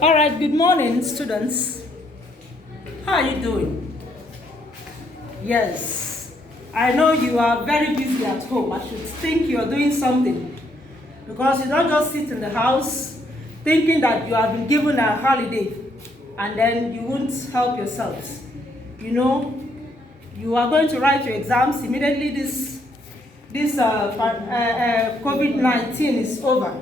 All right, good morning, students. How are you doing? Yes, I know you are very busy at home. I should think you are doing something because you don't just sit in the house thinking that you have been given a holiday and then you won't help yourselves. You know, you are going to write your exams immediately this COVID-19 is over.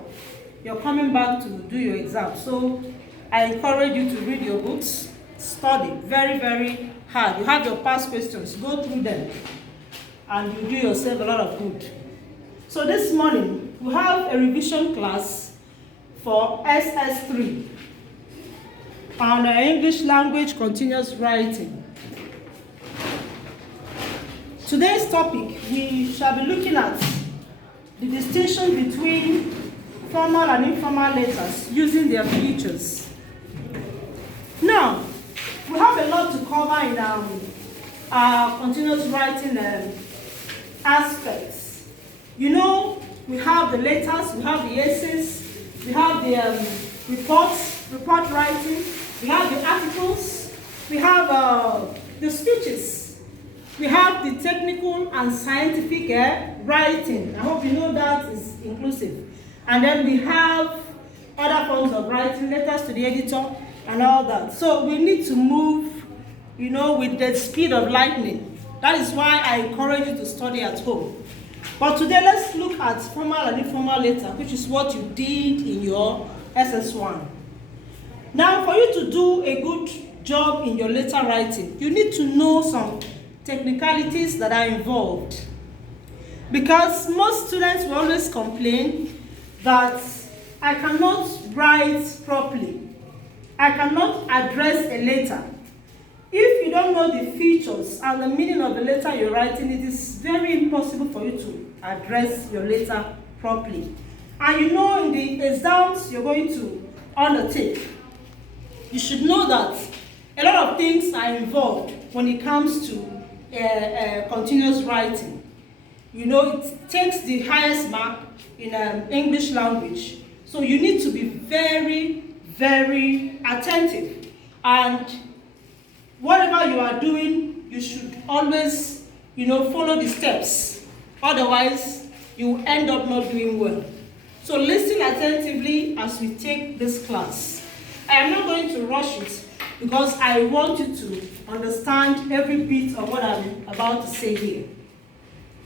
You're coming back to do your exam. So I encourage you to read your books, study very, very hard. You have your past questions, go through them, and you do yourself a lot of good. So this morning, we have a revision class for SS3 on English language continuous writing. Today's topic, we shall be looking at the distinction between formal and informal letters using their features. Now, we have a lot to cover in our continuous writing aspects. You know, we have the letters, we have the essays, we have the report writing, we have the articles, we have the speeches. We have the technical and scientific writing. I hope you know that is inclusive. And then we have other forms of writing, letters to the editor and all that. So we need to move, you know, with the speed of lightning. That is why I encourage you to study at home. But today let's look at formal and informal letter, which is what you did in your SS1. Now, for you to do a good job in your letter writing, you need to know some technicalities that are involved. Because most students will always complain that I cannot write properly. I cannot address a letter. If you don't know the features and the meaning of the letter you're writing, it is very impossible for you to address your letter properly. And you know, in the exams you're going to undertake, you should know that a lot of things are involved when it comes to continuous writing. You know, it takes the highest mark in English language. So you need to be very, very attentive. And whatever you are doing, you should always, you know, follow the steps. Otherwise, you end up not doing well. So listen attentively as we take this class. I am not going to rush it because I want you to understand every bit of what I'm about to say here.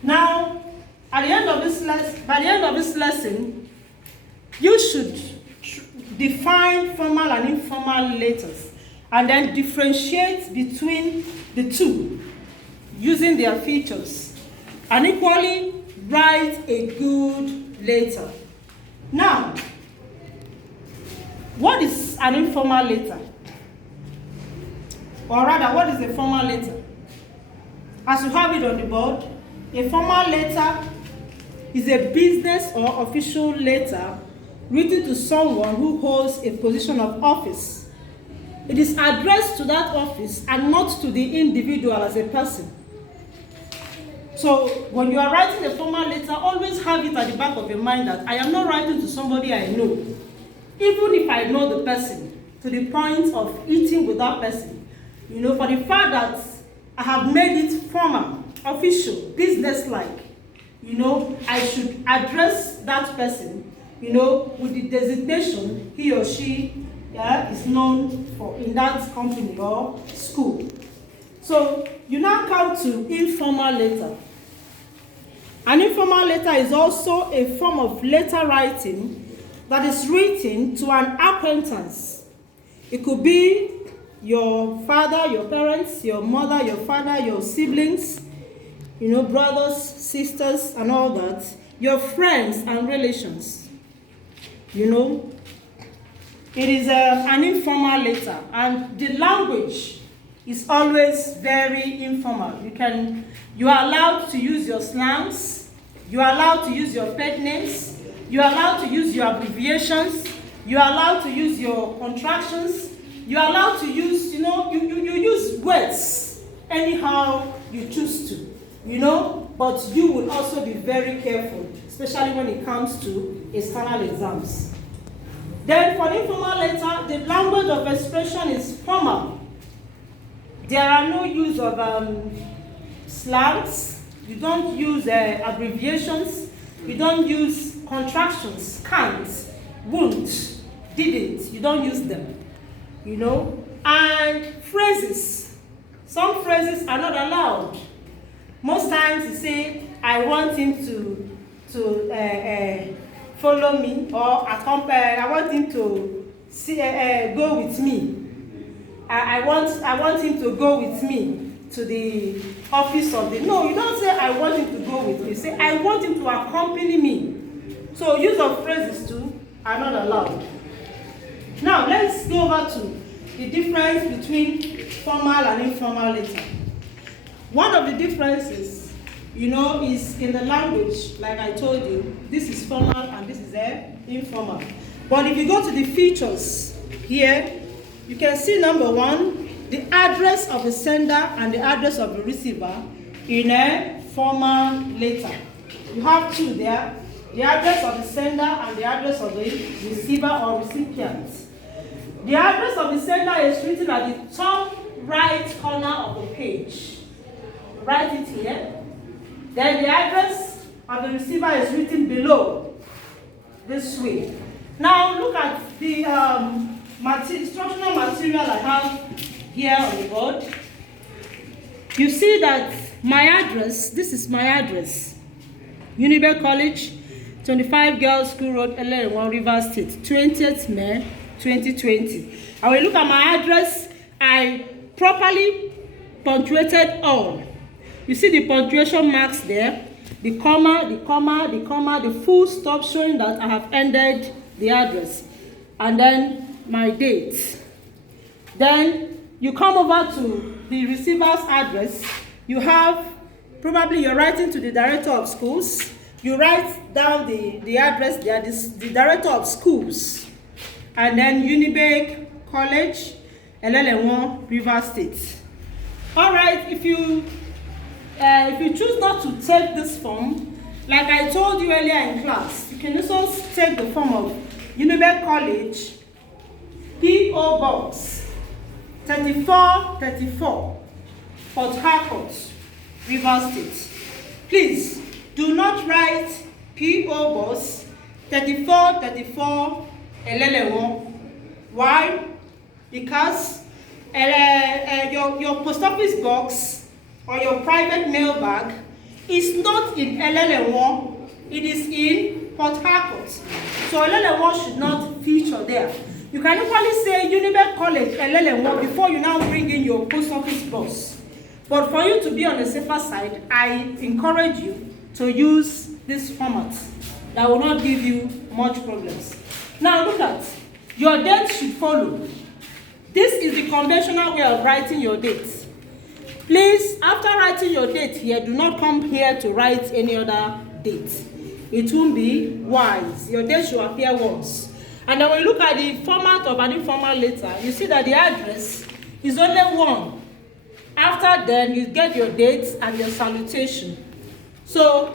Now, at the end of this by the end of this lesson, you should define formal and informal letters and then differentiate between the two using their features and equally write a good letter. Now, what is an informal letter? Or rather, what is a formal letter? As you have it on the board, a formal letter is a business or official letter written to someone who holds a position of office. It is addressed to that office and not to the individual as a person. So when you are writing a formal letter, always have it at the back of your mind that I am not writing to somebody I know. Even if I know the person, to the point of eating with that person. You know, for the fact that I have made it formal, official, business-like, you know, I should address that person, you know, with the designation he or she is known for in that company or school. So you now come to informal letter. An informal letter is also a form of letter writing that is written to an acquaintance. It could be your father, your parents, your mother, your father, your siblings, you know, brothers, sisters, and all that, your friends and relations. You know, it is an informal letter, and the language is always very informal. You are allowed to use your slangs, you are allowed to use your pet names, you are allowed to use your abbreviations, you are allowed to use your contractions. You are allowed to use, you know, you use words anyhow you choose to, you know, but you will also be very careful, especially when it comes to external exams. Then for the informal letter, the language of expression is formal. There are no use of slangs. You don't use abbreviations. You don't use contractions, can't, won't, didn't. You don't use them, you know. And phrases. Some phrases are not allowed. Most times you say, I want him to follow me, or I want him to go with me. I want him to go with me to the office of the... No, you don't say, I want him to go with me. Say, I want him to accompany me. So use of phrases too are not allowed. Now, let's go over to the difference between formal and informal letter. One of the differences, you know, is in the language, like I told you. This is formal and this is informal. But if you go to the features here, you can see number one, the address of the sender and the address of the receiver in a formal letter. You have two there, the address of the sender and the address of the receiver or recipient. The address of the sender is written at the top right corner of the page. Write it here. Then the address of the receiver is written below, this way. Now look at the instructional material I have here on the board. You see that my address, this is my address. Unibek College, 25 Girls School Road, LA1, Rivers State, 20th May 2020. And when you look at my address, I properly punctuated all. You see the punctuation marks there, the comma, the comma, the comma, the full stop showing that I have ended the address. And then my date. Then you come over to the receiver's address. You have, probably you're writing to the director of schools. You write down the address there, the director of schools. And then Unibek College, LL1, Rivers State. All right, if you choose not to take this form, like I told you earlier in class, you can also take the form of Unibek College, P.O. Box 3434, Port Harcourt, Rivers State. Please do not write P.O. Box 3434 LL1. Why? Because your post office box or your private mail bag is not in LL1, it is in Port Harcourt. So LL1 should not feature there. You can equally say Unibek College LL1 before you now bring in your post office box. But for you to be on the safer side, I encourage you to use this format. That will not give you much problems. Now look at, your date should follow. This is the conventional way of writing your dates. Please, after writing your date here, do not come here to write any other date. It won't be wise. Your date should appear once. And then when you look at the format of an informal letter, you see that the address is only one. After then, you get your dates and your salutation. So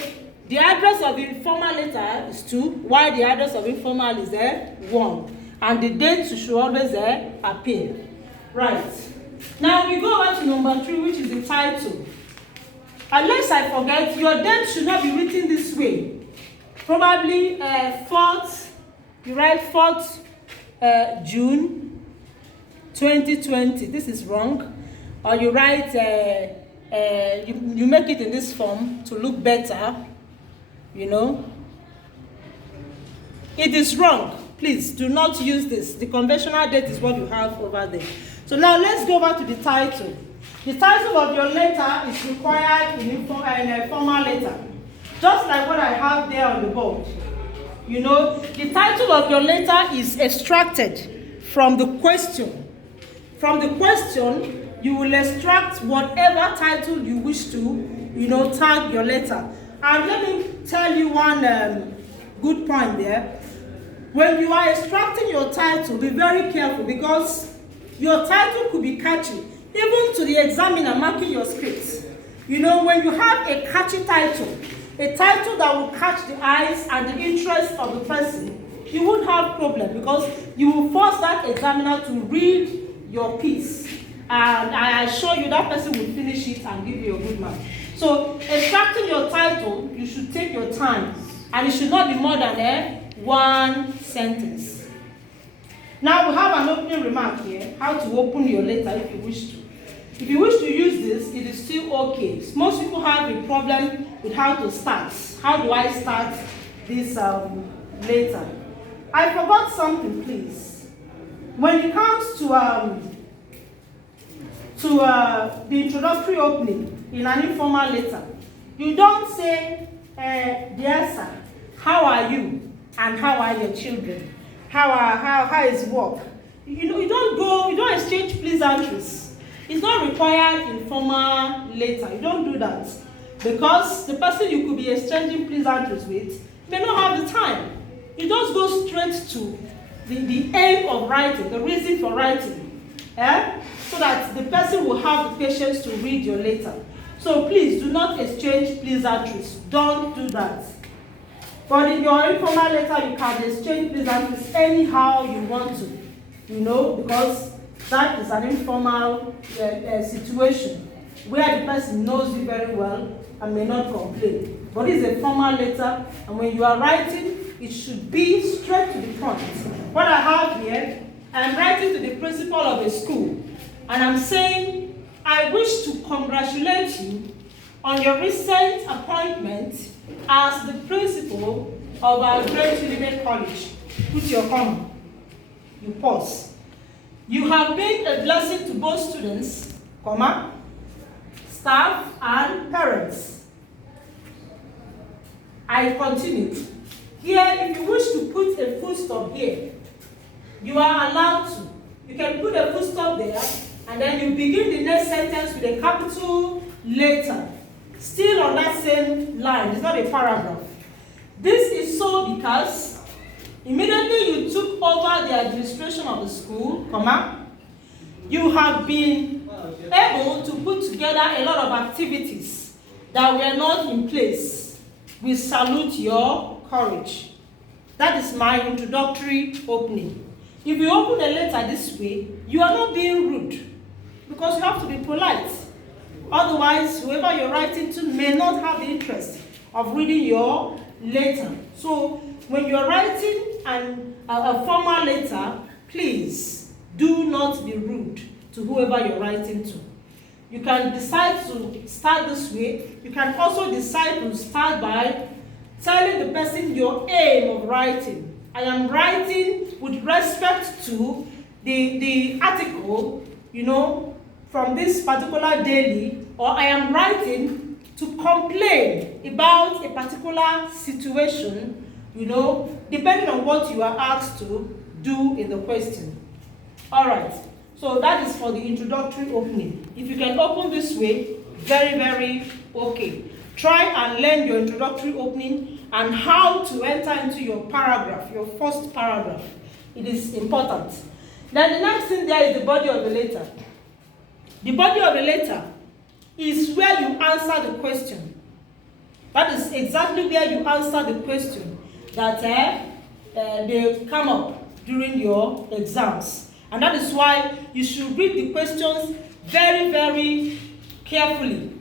the address of the informal letter is 2, while the address of informal is 1. And the date should always appear. Right. Now we go over to number 3, which is the title. Unless I forget, your date should not be written this way. Probably 4th, you write 4th June 2020. This is wrong. Or you write, you make it in this form to look better, you know. It is wrong. Please do not use this. The conventional date is what you have over there. So now let's go over to the title. The title of your letter is required in a formal letter. Just like what I have there on the board. You know, the title of your letter is extracted from the question. From the question, you will extract whatever title you wish to, you know, tag your letter. And let me tell you one good point there. When you are extracting your title, be very careful because your title could be catchy, even to the examiner marking your script. You know, when you have a catchy title, a title that will catch the eyes and the interest of the person, you won't have problem because you will force that examiner to read your piece. And I assure you that person will finish it and give you a good mark. So extracting your title, you should take your time. And it should not be more than one sentence. Now we have an opening remark here, how to open your letter if you wish to. If you wish to use this, it is still okay. Most people have a problem with how to start. How do I start this letter? I forgot something, please. When it comes to the introductory opening in an informal letter, you don't say, dear sir, how are you? And how are your children? How is work? You don't exchange pleasantries. It's not required in formal letter. You don't do that. Because the person you could be exchanging pleasantries with may not have the time. You just go straight to the aim of writing, the reason for writing. So that the person will have the patience to read your letter. So please do not exchange pleasantries. Don't do that. But in your informal letter, you can exchange pleasantries anyhow you want to. Because that is an informal situation where the person knows you very well and may not complain. But it's a formal letter, and when you are writing, it should be straight to the point. What I have here, I'm writing to the principal of a school, and I'm saying, I wish to congratulate you on your recent appointment as the principal of our great Unibek college. Put your comma. You pause. You have been a blessing to both students, comma, staff, and parents. I continued. Here, if you wish to put a full stop here, you are allowed to. You can put a full stop there, and then you begin the next sentence with a capital letter. Still on that same line, it's not a paragraph. This is so because immediately you took over the administration of the school, comma, you have been able to put together a lot of activities that were not in place. We salute your courage. That is my introductory opening. If you open a letter this way, you are not being rude because you have to be polite. Otherwise, whoever you're writing to may not have the interest of reading your letter. So when you're writing a formal letter, please do not be rude to whoever you're writing to. You can decide to start this way. You can also decide to start by telling the person your aim of writing. I am writing with respect to the article, from this particular daily, or I am writing to complain about a particular situation, depending on what you are asked to do in the question. All right, so that is for the introductory opening. If you can open this way, very, very okay. Try and learn your introductory opening and how to enter into your paragraph, your first paragraph. It is important. Then the next thing there is the body of the letter. The body of the letter is where you answer the question. That is exactly where you answer the question that they come up during your exams. And that is why you should read the questions very, very carefully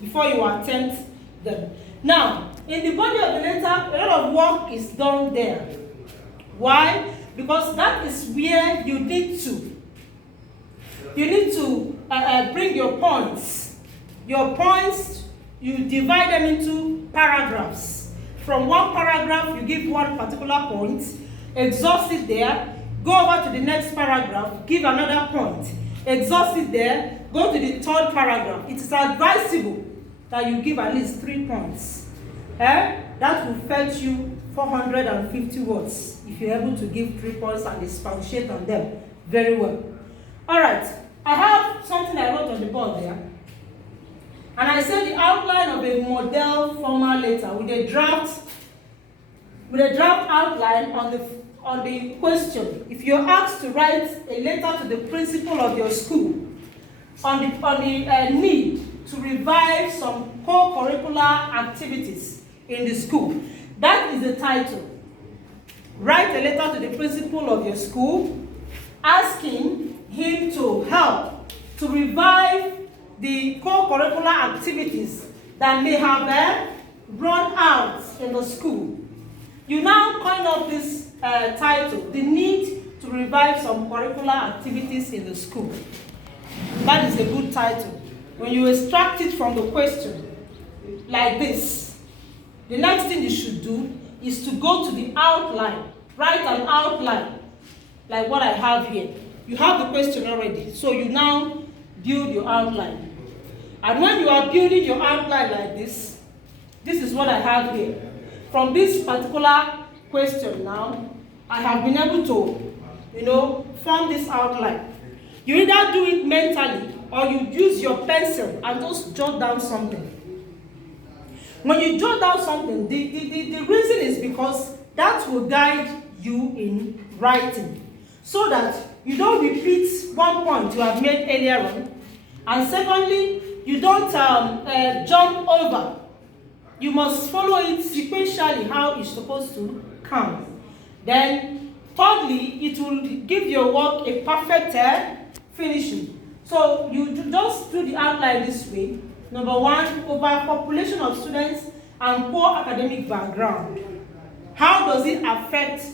before you attempt them. Now, in the body of the letter, a lot of work is done there. Why? Because that is where you need to bring your points. Your points, you divide them into paragraphs. From one paragraph, you give one particular point, exhaust it there, go over to the next paragraph, give another point, exhaust it there, go to the third paragraph. It is advisable that you give at least 3 points. That will fetch you 450 words if you're able to give 3 points and expatiate on them very well. All right, I have something I wrote on the board there. And I said the outline of a model formal letter with a draft outline on the question. If you're asked to write a letter to the principal of your school on the need to revive some co-curricular activities in the school, that is the title. Write a letter to the principal of your school asking him to help to revive the co-curricular activities that may have run out in the school. You now coin up this title, The Need to Revive Some Curricular Activities in the School. That is a good title. When you extract it from the question, like this, the next thing you should do is to go to the outline. Write an outline, like what I have here. You have the question already, so you now build your outline. And when you are building your outline like this is what I have here. From this particular question now, I have been able to, form this outline. You either do it mentally or you use your pencil and just jot down something. When you jot down something, the reason is because that will guide you in writing, so that you don't repeat one point you have made earlier on, and secondly, you don't jump over. You must follow it sequentially how it's supposed to come. Then, thirdly, it will give your work a perfect finishing. So you just do the outline this way. Number one, overpopulation of students and poor academic background. How does it affect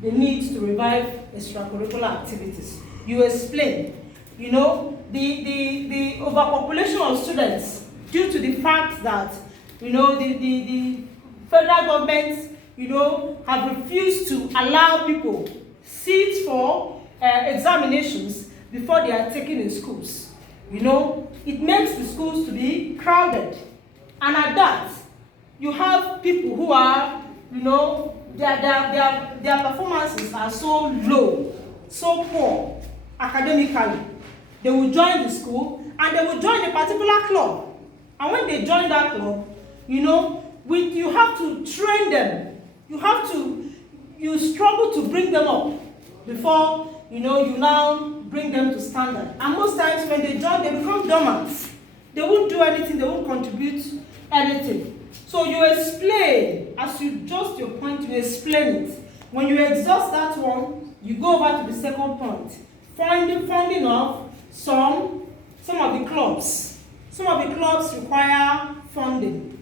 the need to revive extracurricular activities? You explain. The overpopulation of students due to the fact that the federal government have refused to allow people seats for examinations before they are taken in schools. It makes the schools to be crowded, and at that you have people who are their performances are so low, so poor academically. They will join the school and they will join a particular club. And when they join that club, you have to train them. You struggle to bring them up before you now bring them to standard. And most times when they join, they become dormant. They won't do anything, they won't contribute anything. So you explain, as you adjust your point, you explain it. When you exhaust that one, you go over to the second point. Funding of some of the clubs. Some of the clubs require funding.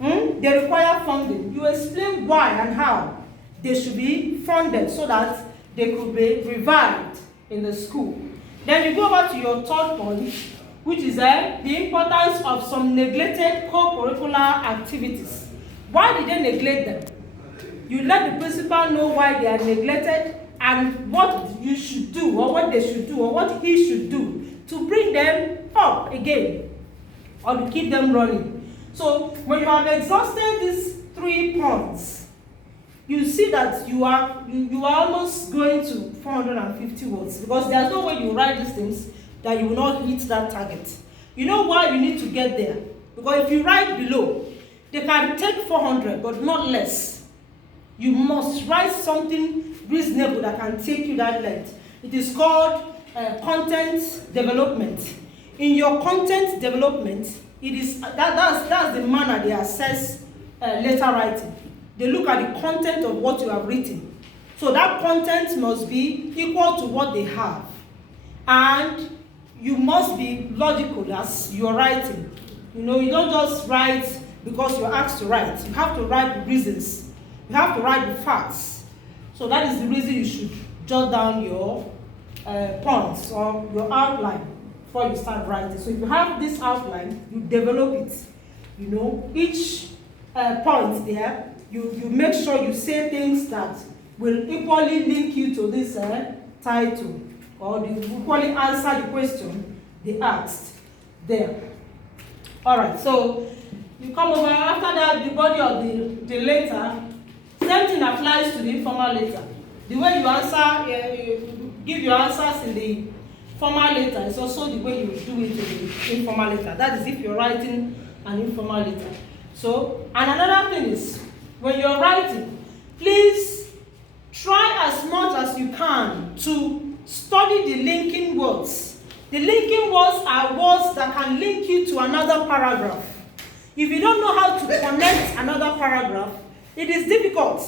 They require funding. You explain why and how they should be funded so that they could be revived in the school. Then you go over to your third point, which is the importance of some neglected co-curricular activities. Why did they neglect them? You let the principal know why they are neglected and what you should do, or what they should do, or what he should do to bring them up again, or to keep them running. So when you have exhausted these 3 points, you see that you are almost going to 450 words, because there's no way you write these things that you will not hit that target. You know why you need to get there? Because if you write below, they can take 400, but not less. You must write something reasonable that can take you that length. It is called content development. In your content development, it is that's the manner they assess letter writing. They look at the content of what you have written. So that content must be equal to what they have. And you must be logical as you are writing. You don't just write because you're asked to write. You have to write the reasons. You have to write the facts. So that is the reason you should jot down your points or your outline before you start writing. So if you have this outline, you develop it. Each point there, you make sure you say things that will equally link you to this title, or they equally answer the question they asked there. All right, so you come over. After that, the body of the letter, same thing applies to the informal letter. The way you answer, you give your answers in the formal letter is also the way you do it in the informal letter. That is if you're writing an informal letter. So, and another thing is, when you're writing, please try as much as you can to study the linking words. The linking words are words that can link you to another paragraph. If you don't know how to connect another paragraph, it is difficult.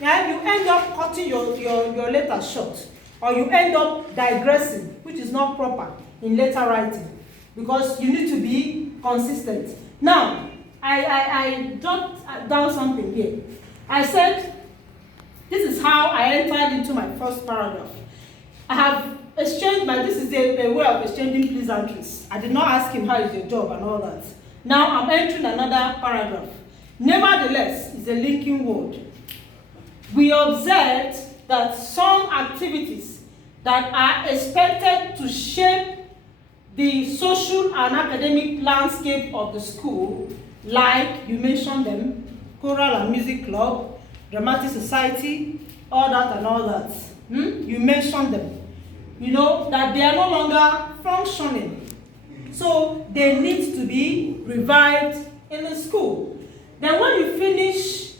yeah, you end up cutting your letter short, or you end up digressing, which is not proper in letter writing, because you need to be consistent. Now, I jot down something here. I said, this is how I entered into my first paragraph. I have exchanged this is a way of exchanging pleasantries. I did not ask him how is your job and all that. Now I'm entering another paragraph. Nevertheless is a linking word. We observed that some activities that are expected to shape the social and academic landscape of the school, like you mentioned them, choral and music club, dramatic society, all that and all that. You mentioned them. You know that they are no longer functioning. So they need to be revived in the school. Then when you finish,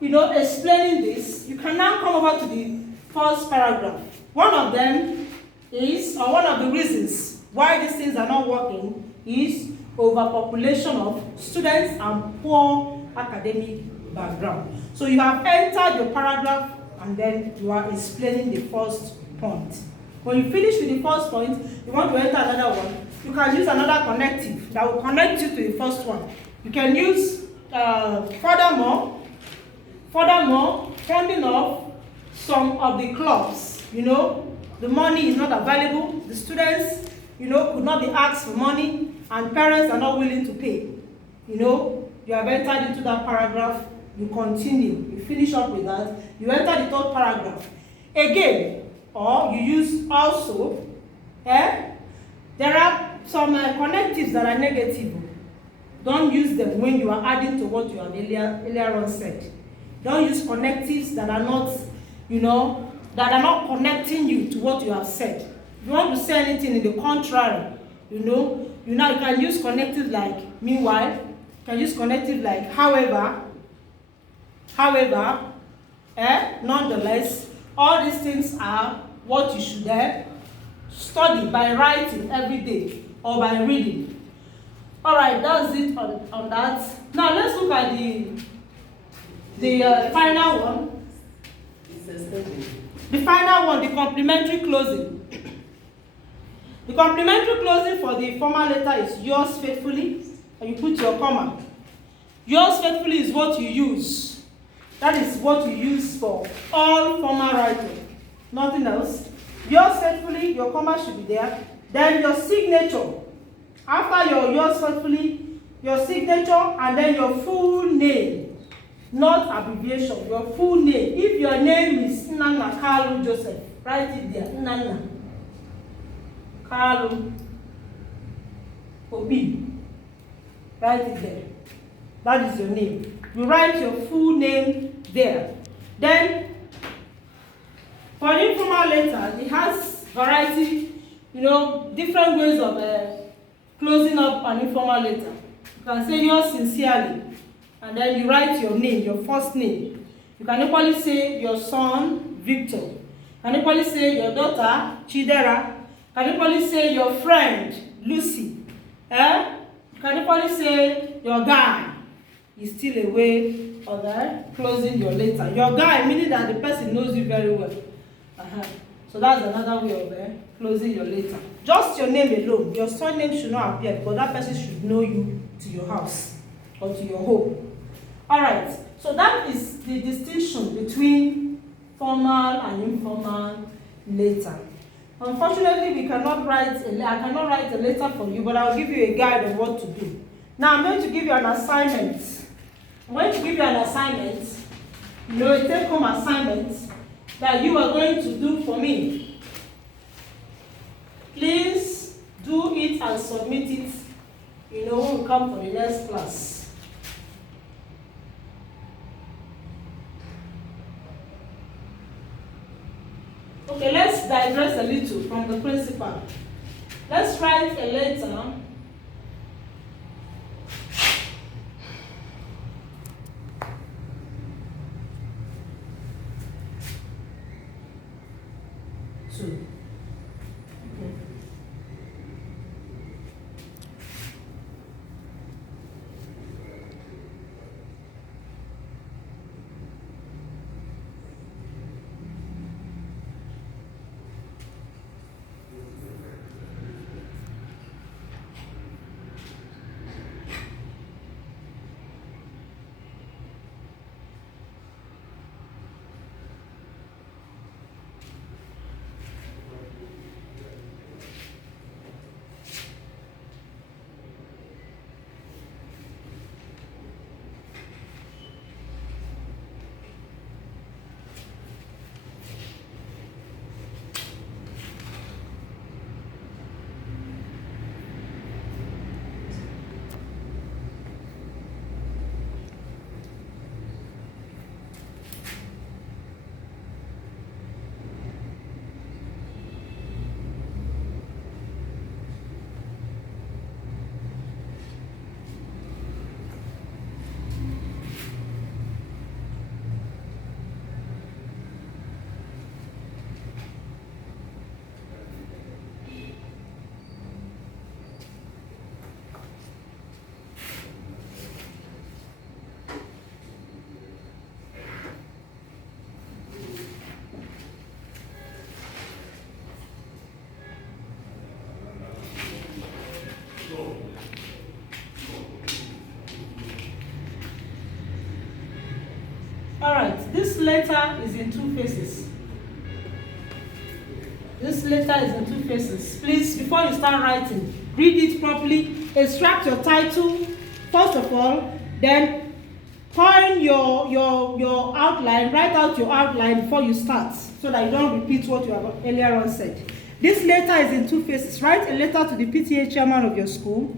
explaining this, you can now come over to the first paragraph. One of them is, or one of the reasons why these things are not working is overpopulation of students and poor academic background. So you have entered your paragraph and then you are explaining the first point. When you finish with the first point, you want to enter another one, you can use another connective that will connect you to the first one. You can use furthermore, funding of some of the clubs. The money is not available, the students, could not be asked for money, and parents are not willing to pay. You have entered into that paragraph, you continue, you finish up with that, you enter the third paragraph. Again, or you use also, there are some connectives that are negative. Don't use them when you are adding to what you have earlier on said. Don't use connectives that are not, that are not connecting you to what you have said. If you want to say anything in the contrary, you can use connectives like meanwhile, you can use connectives like however, nonetheless. All these things are what you should study by writing every day or by reading. All right, that's it on that. Now let's look at the final one. The final one, the complementary closing. The complementary closing for the formal letter is yours faithfully, and you put your comma. Yours faithfully is what you use. That is what you use for all formal writing. Nothing else. Yours faithfully, your comma should be there. Then your signature. After your yours faithfully, your signature, and then your full name. Not abbreviation, your full name. If your name is Nnanna Kalu Joseph, write it there. Nnanna Kalu Obi. Write it there. That is your name. You write your full name there. Then, for an informal letter, it has variety, different ways of closing up an informal letter. You can say yours sincerely, and then you write your name, your first name. You can equally say your son, Victor. You can equally say your daughter, Chidera. You can equally say your friend, Lucy. You can equally say your guy. Is still a way of closing your letter. Your guy, meaning that the person knows you very well. So that's another way of closing your letter. Just your name alone. Your surname should not appear, because that person should know you to your house or to your home. All right. So that is the distinction between formal and informal letter. Unfortunately, I cannot write a letter for you, but I'll give you a guide on what to do. Now I'm going to give you an assignment. I'm going to give you an assignment, a take-home assignment that you are going to do for me. Please do it and submit it, when we come for the next class. Okay, let's digress a little from the principal. Let's write a letter to Alright, this letter is in two phases. This letter is in two phases. Please, before you start writing, read it properly, extract your title, first of all, then point your outline, write out your outline before you start, so that you don't repeat what you have earlier on said. This letter is in two phases. Write a letter to the PTA chairman of your school,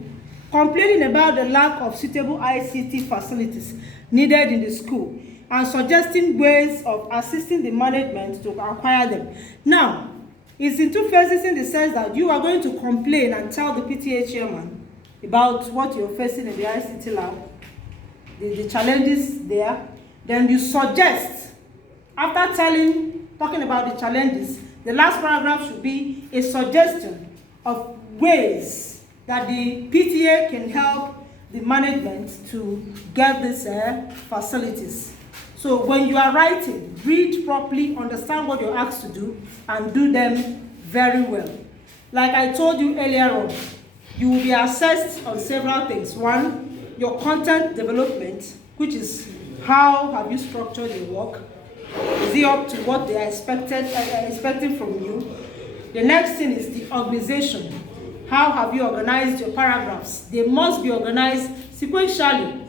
complaining about the lack of suitable ICT facilities needed in the school, and suggesting ways of assisting the management to acquire them. Now, it's in two phases in the sense that you are going to complain and tell the PTA chairman about what you're facing in the ICT lab, the challenges there. Then you suggest, after talking about the challenges, the last paragraph should be a suggestion of ways that the PTA can help the management to get these facilities. So when you are writing, read properly, understand what you're asked to do, and do them very well. Like I told you earlier on, you will be assessed on several things. One, your content development, which is how have you structured your work? Is it up to what they are expecting from you? The next thing is the organization. How have you organized your paragraphs? They must be organized sequentially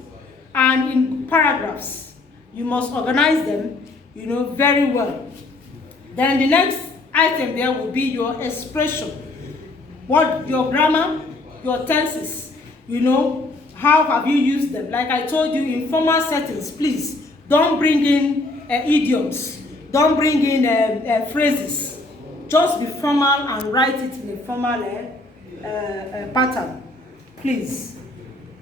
and in paragraphs. You must organize them, very well. Then the next item there will be your expression. What your grammar, your tenses, how have you used them? Like I told you, in formal settings, please don't bring in idioms, don't bring in phrases. Just be formal and write it in a formal pattern, please.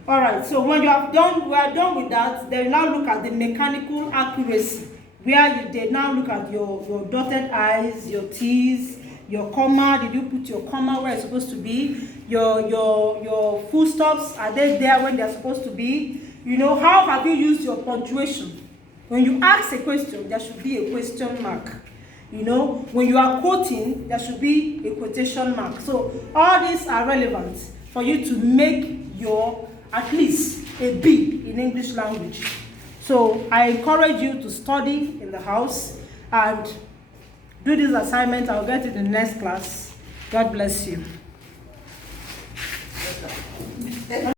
All right, so when we are done with that, then now look at the mechanical accuracy, where they now look at your dotted I's, your T's, your comma. Did you put your comma where it's supposed to be? Your full stops, are they there when they're supposed to be? How have you used your punctuation? When you ask a question, there should be a question mark. When you are quoting, there should be a quotation mark. So all these are relevant for you to make your at least a B in English language. So I encourage you to study in the house and do this assignment. I'll get it in the next class. God bless you.